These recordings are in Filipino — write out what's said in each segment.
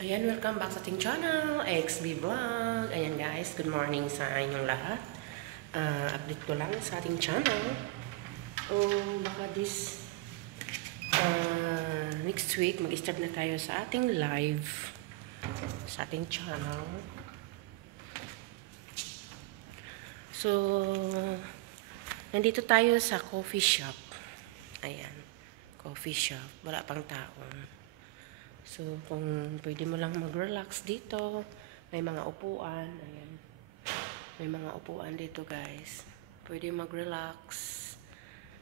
Ayan, welcome back sa ating channel, XB Vlog. Ayan guys, good morning sa inyong lahat. Update ko lang sa ating channel. Baka next week, mag-start na tayo sa ating live sa ating channel. So, nandito tayo sa coffee shop. Ayan, coffee shop. Wala pang tao. So, kung pwede mo lang mag-relax dito, may mga upuan. Ayan. May mga upuan dito, guys. Pwede mag-relax.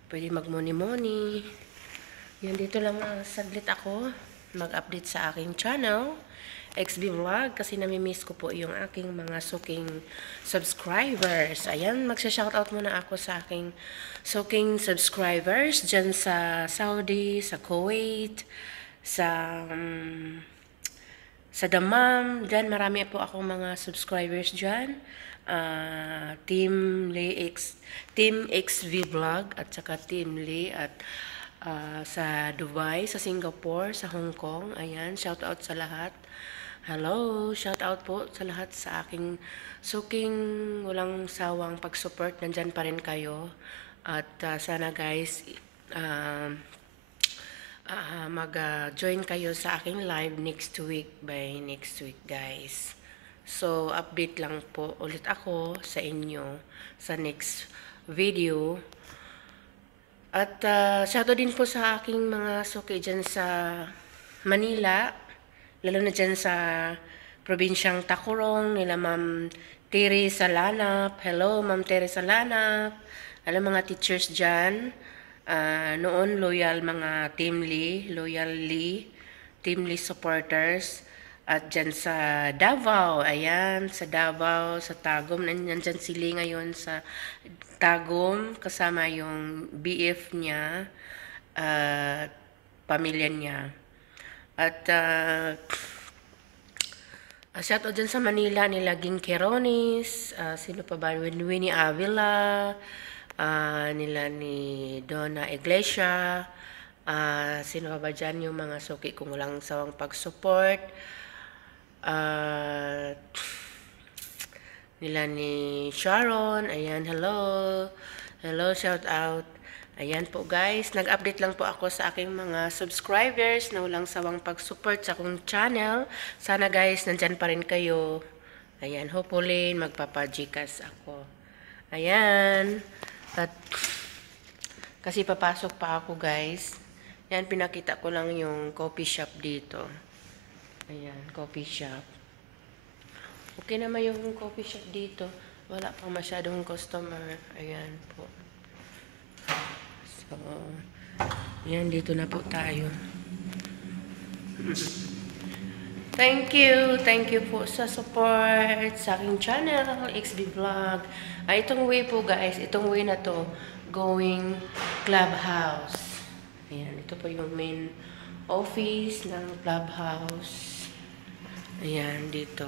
Pwede mag-money-money. Yan, dito lang saglit ako mag-update sa aking channel, XB Vlog, kasi namimiss ko po yung aking mga suking subscribers. Ayan, magsha-shoutout muna ako sa aking suking subscribers dyan sa Saudi, sa Kuwait, sa Damam. Dyan marami po akong mga subscribers dyan. Team XV Vlog at saka Team Lee at sa Dubai, sa Singapore, sa Hong Kong. Ayan, shout out sa lahat. Hello, shout out po sa lahat sa aking suking walang sawang pag-support. Nandyan pa rin kayo. At sana guys, mag-join kayo sa aking live next week guys. So, update lang po ulit ako sa inyo sa next video. At shoutout din po sa aking mga suki dyan sa Manila, lalo na dyan sa probinsyang Tacurong, nila Ma'am Terry Salanap. Hello, Ma'am Terry Salanap. Alam mga teachers dyan. Noon, loyal mga Team Lee, Team Lee supporters. At dyan sa Davao, ayan, sa Davao, sa Tagum, nandyan sila ngayon sa Tagum, kasama yung BF niya, pamilya niya. At shoutout dyan sa Manila, nila Ging Keronis, sino pa ba, Winnie Avila, nila ni Donna Iglesia, sino pa ba dyan yung mga suki kung walang sawang pag-support, nila ni Sharon. Ayan, hello, shout out. Ayan po guys, nag-update lang po ako sa aking mga subscribers na walang sawang pag-support sa akong channel. Sana guys, nandyan pa rin kayo. Ayan, hopefully magpapajikas ako. Ayan, at kasi papasok pa ako guys. Yan, pinakita ko lang yung coffee shop dito. Ayan, coffee shop. Okay naman yung coffee shop dito. Wala pang masyadong customer. Ayan po. So, ayan, dito na po tayo. Thank you po sa support sa aking channel, XB Vlog. Itong way po guys, itong way na to, going Clubhouse. Ayan, ito po yung main office ng Clubhouse. Ayan, dito.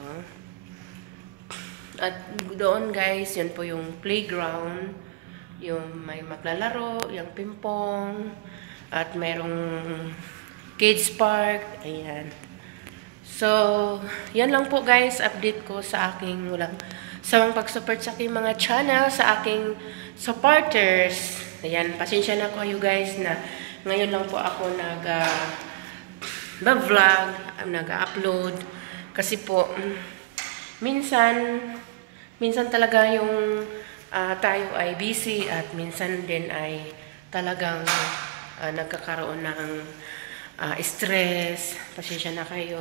At doon guys, yan po yung playground. Yung may maglalaro, yung pingpong. At mayroong kids park. Ayan. So, yan lang po guys, update ko sa aking walang sawang pag-support sa aking mga channel, sa aking supporters. Ayan, pasensya na ko you guys na ngayon lang po ako nag-vlog, nag-upload. Kasi po, minsan talaga yung tayo ay busy at minsan din ay talagang nagkakaroon ng stress. Pasensya na kayo.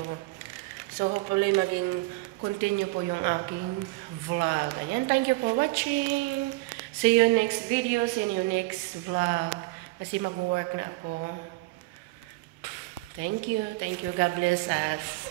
So, hopefully maging continue po yung aking vlog. Ayan, thank you for watching. See you next video, see you next vlog. Kasi mag-work na ako. Thank you. God bless us.